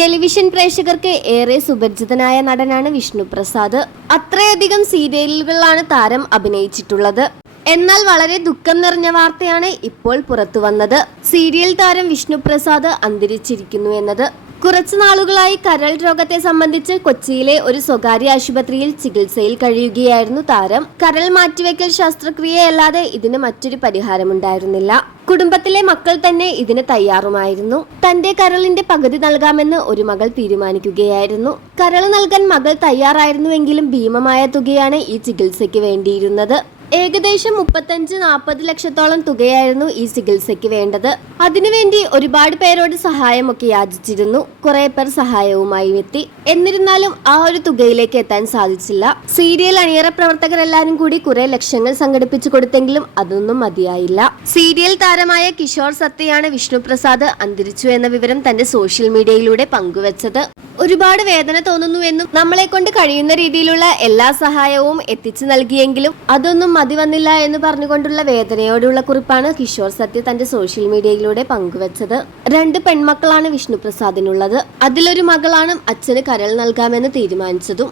Television പ്രേക്ഷകർക്ക് ഏറെ സുപരിചിതനായ നടനാണ് വിഷ്ണുപ്രസാദ്. അത്രയധികം സീരിയലുകളിലാണ് താരം അഭിനയിച്ചിട്ടുള്ളത്. എന്നാൽ വളരെ ദുഃഖം നിറഞ്ഞ വാർത്തയാണ് ഇപ്പോൾ പുറത്തു വന്നത്. സീരിയൽ താരം വിഷ്ണുപ്രസാദ് അന്തരിച്ചിരിക്കുന്നു എന്നത്. കുറച്ചു നാളുകളായി കരൾ രോഗത്തെ സംബന്ധിച്ച് കൊച്ചിയിലെ ഒരു സ്വകാര്യ ആശുപത്രിയിൽ ചികിത്സയിൽ കഴിയുകയായിരുന്നു താരം. കരൾ മാറ്റിവെക്കൽ ശസ്ത്രക്രിയയല്ലാതെ ഇതിന് മറ്റൊരു പരിഹാരമുണ്ടായിരുന്നില്ല. കുടുംബത്തിലെ മക്കൾ തന്നെ ഇതിന് തയ്യാറുമായിരുന്നു. തന്റെ കരളിന്റെ പകുതി നൽകാമെന്ന് ഒരു മകൾ തീരുമാനിക്കുകയായിരുന്നു. കരൾ നൽകാൻ മകൾ തയ്യാറായിരുന്നുവെങ്കിലും ഭീമമായ തുകയാണ് ഈ ചികിത്സയ്ക്ക് വേണ്ടിയിരുന്നത്. ഏകദേശം 35-40 ലക്ഷത്തോളം തുകയായിരുന്നു ഈ ചികിത്സയ്ക്ക് വേണ്ടത്. അതിനുവേണ്ടി ഒരുപാട് പേരോട് സഹായമൊക്കെ യാചിച്ചിരുന്നു. കുറെ പേർ സഹായവുമായി എത്തി. എന്നിരുന്നാലും ആ ഒരു തുകയിലേക്ക് എത്താൻ സാധിച്ചില്ല. സീരിയൽ അണിയറ പ്രവർത്തകരെല്ലാരും കൂടി കുറെ ലക്ഷങ്ങൾ സംഘടിപ്പിച്ചു കൊടുത്തെങ്കിലും അതൊന്നും മതിയായില്ല. സീരിയൽ താരമായ കിഷോർ സത്യയാണ് വിഷ്ണുപ്രസാദ് അന്തരിച്ചു എന്ന വിവരം തന്റെ സോഷ്യൽ മീഡിയയിലൂടെ പങ്കുവച്ചത്. ഒരുപാട് വേദന തോന്നുന്നുവെന്നും നമ്മളെ കൊണ്ട് കഴിയുന്ന രീതിയിലുള്ള എല്ലാ സഹായവും എത്തിച്ചു നൽകിയെങ്കിലും അതൊന്നും മതി വന്നില്ല എന്ന് പറഞ്ഞുകൊണ്ടുള്ള വേദനയോടുള്ള കുറിപ്പാണ് കിഷോർ സത്യ തന്റെ സോഷ്യൽ മീഡിയയിലൂടെ പങ്കുവച്ചത്. 2 പെൺമക്കളാണ് വിഷ്ണുപ്രസാദിനുള്ളത്. അതിലൊരു മകളാണ് അച്ഛന് കരൾ നൽകാമെന്ന് തീരുമാനിച്ചതും.